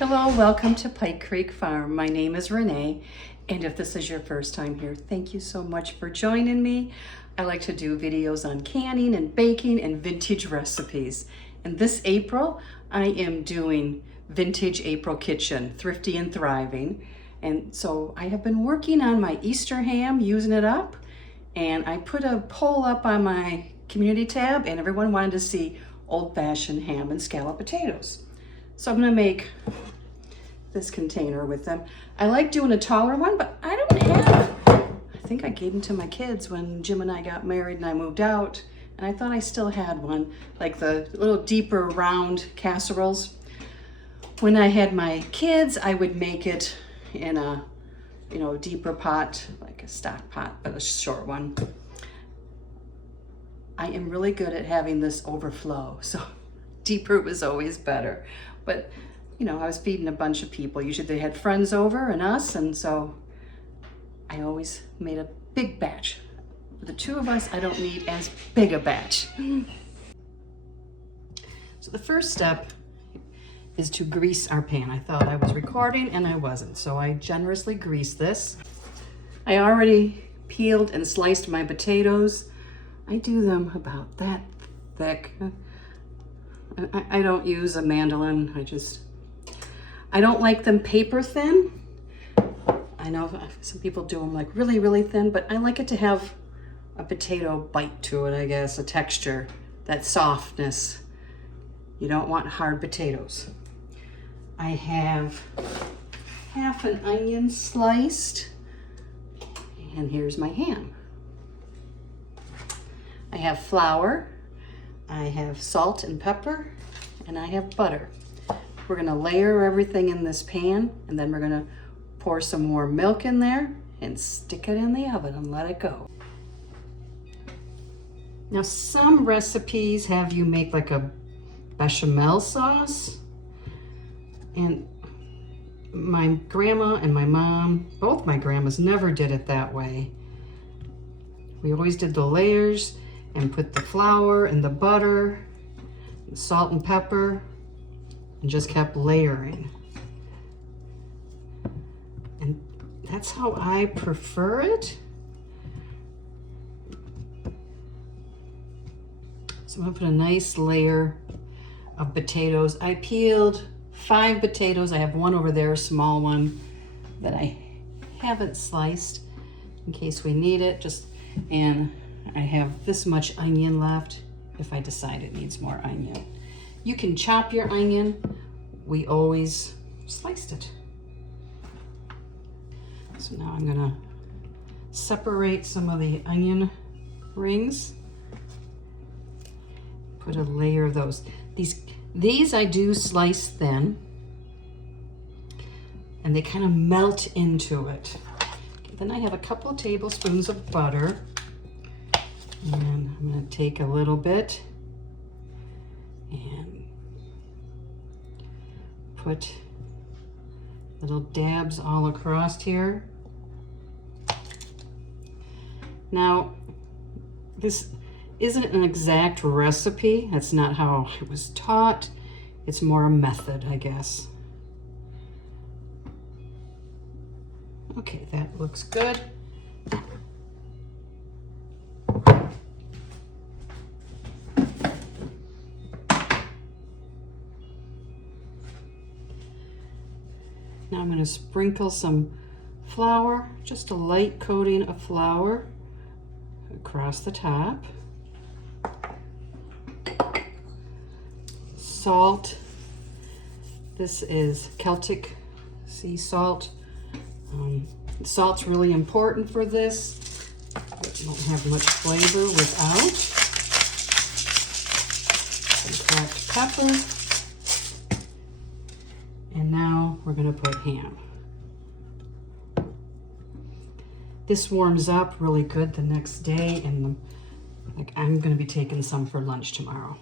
Hello, welcome to Pike Creek Farm. My name is Renee, and if this is your first time here, thank you so much for joining me. I like to do videos on canning and baking and vintage recipes. And this April, I am doing Vintage April Kitchen, Thrifty and Thriving. And so I have been working on my Easter ham, using it up, and I put a poll up on my community tab, and everyone wanted to see old-fashioned ham and scalloped potatoes. So I'm gonna make this container with them. I like doing a taller one, but I don't have, I think I gave them to my kids when Jim and I got married and I moved out, and I thought I still had one, like the little deeper round casseroles. When I had my kids, I would make it in a, deeper pot, like a stock pot, but a short one. I am really good at having this overflow, so deeper was always better. But I was feeding a bunch of people. Usually they had friends over and us, and so I always made a big batch. For the two of us, I don't need as big a batch. So the first step is to grease our pan. I thought I was recording and I wasn't, so I generously greased this. I already peeled and sliced my potatoes. I do them about that thick. I don't use a mandolin. I don't like them paper thin. I know some people do them like really, really thin, but I like it to have a potato bite to it, I guess, a texture, that softness. You don't want hard potatoes. I have half an onion sliced, and here's my ham. I have flour, I have salt and pepper, and I have butter. We're gonna layer everything in this pan, and then we're gonna pour some more milk in there and stick it in the oven and let it go. Now, some recipes have you make like a bechamel sauce, and my grandma and my mom, both my grandmas, never did it that way. We always did the layers and put the flour and the butter, and salt and pepper, and just kept layering. And that's how I prefer it. So I'm gonna put a nice layer of potatoes. I peeled 5 potatoes. I have one over there, a small one, that I haven't sliced in case we need it. And I have this much onion left if I decide it needs more onion. You can chop your onion. We always sliced it. So now I'm gonna separate some of the onion rings. Put a layer of those. These I do slice thin, and they kind of melt into it. Okay, then I have a couple of tablespoons of butter, and I'm gonna take a little bit and put little dabs all across here. Now, this isn't an exact recipe. That's not how I was taught. It's more a method, I guess. Okay, that looks good. Now I'm going to sprinkle some flour, just a light coating of flour across the top. Salt. This is Celtic sea salt. Salt's really important for this. It won't have much flavor without. Some cracked pepper. And now we're going to put ham. This warms up really good the next day, and I'm going to be taking some for lunch tomorrow.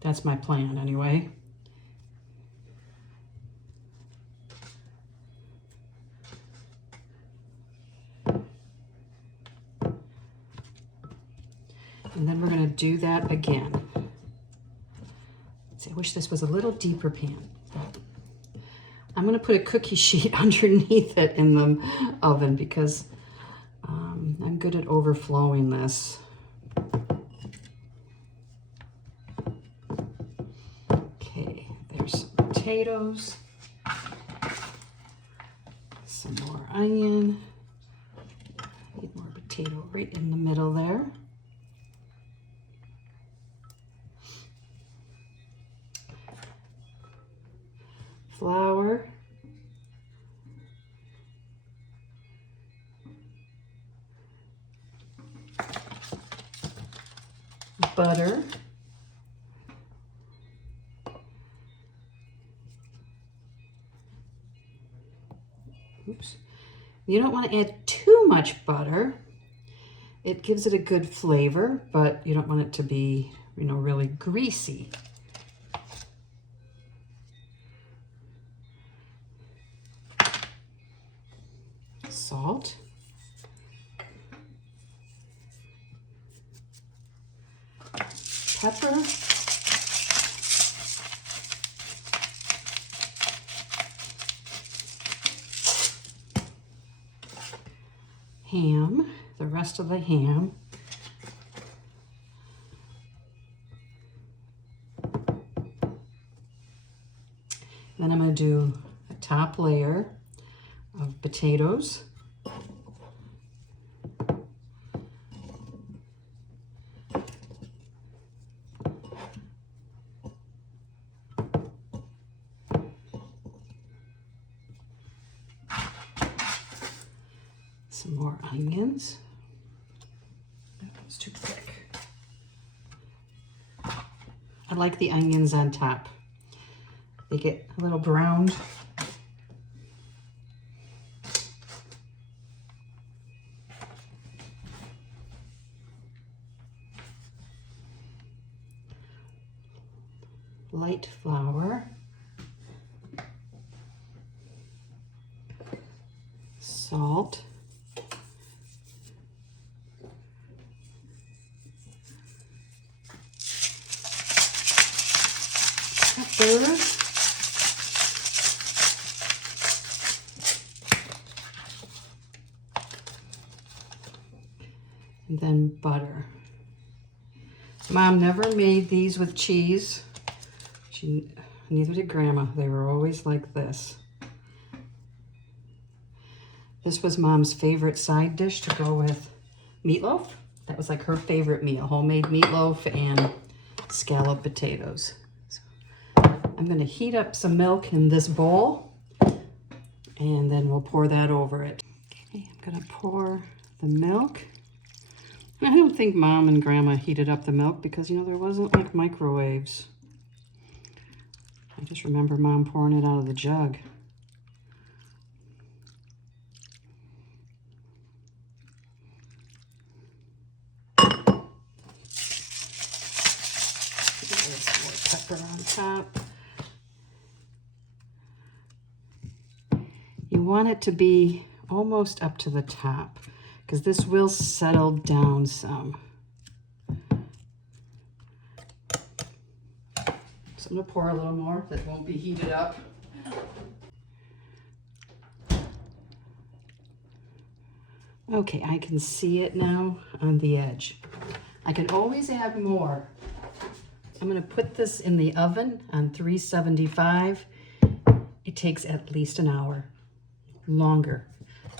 That's my plan anyway. And then we're going to do that again. Let's I wish this was a little deeper pan. I'm gonna put a cookie sheet underneath it in the oven because I'm good at overflowing this. Okay, there's some potatoes, some more onion. Need more potato right in the middle there. Flour. Butter. Oops. You don't want to add too much butter. It gives it a good flavor, but you don't want it to be, you know, really greasy. Salt. Pepper. Ham, the rest of the ham. Then I'm going to do a top layer of potatoes. Some more onions. That was too thick. I like the onions on top. They get a little browned. Light flour. Salt. Pepper. And then butter. Mom never made these with cheese. Neither did Grandma. They were always like this. This was Mom's favorite side dish to go with meatloaf. That was like her favorite meal, homemade meatloaf and scalloped potatoes. So I'm gonna heat up some milk in this bowl and then we'll pour that over it. Okay, I'm gonna pour the milk. I don't think Mom and Grandma heated up the milk because, you know, there wasn't like microwaves. I just remember Mom pouring it out of the jug. There's some more pepper on top. You want it to be almost up to the top because this will settle down some. So I'm going to pour a little more that won't be heated up. Okay, I can see it now on the edge. I can always add more. I'm going to put this in the oven on 375. It takes at least an hour, longer.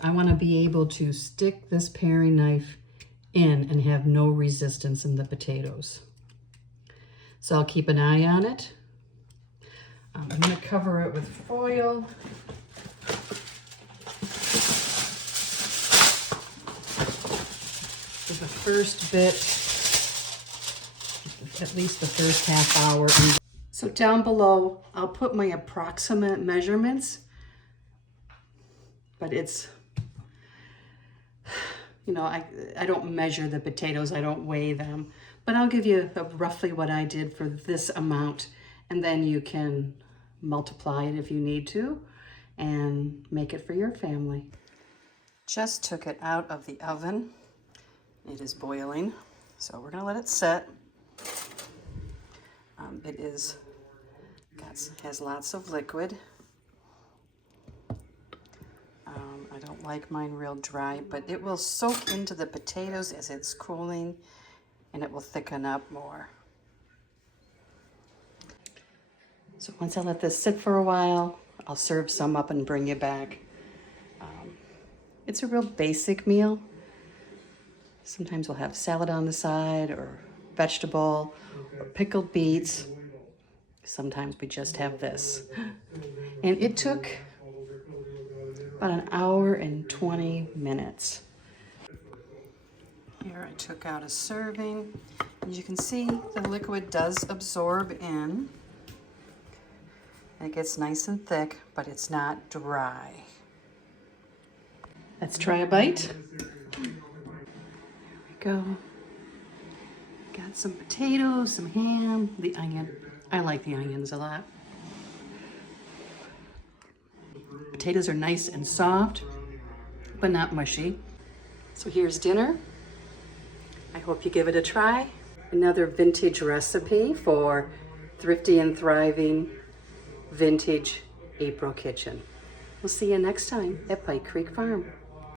I want to be able to stick this paring knife in and have no resistance in the potatoes. So I'll keep an eye on it. I'm going to cover it with foil. For the first bit, at least the first half hour. So down below, I'll put my approximate measurements, but it's, you know, I don't measure the potatoes, I don't weigh them, but I'll give you roughly what I did for this amount, and then you can multiply it if you need to and make it for your family. Just took it out of the oven. It is boiling, so we're gonna let it set. It is has lots of liquid. I don't like mine real dry, but it will soak into the potatoes as it's cooling, and it will thicken up more. So once I let this sit for a while, I'll serve some up and bring you back. It's a real basic meal. Sometimes we'll have salad on the side, or vegetable, or pickled beets. Sometimes we just have this. And it took about an hour and 20 minutes. Here I took out a serving. As you can see, the liquid does absorb in. And it gets nice and thick, but it's not dry. Let's try a bite. There we go. Got some potatoes, some ham, the onion. I like the onions a lot. Potatoes are nice and soft, but not mushy. So here's dinner. I hope you give it a try. Another vintage recipe for thrifty and thriving vintage April kitchen. We'll see you next time at Pike Creek Farm.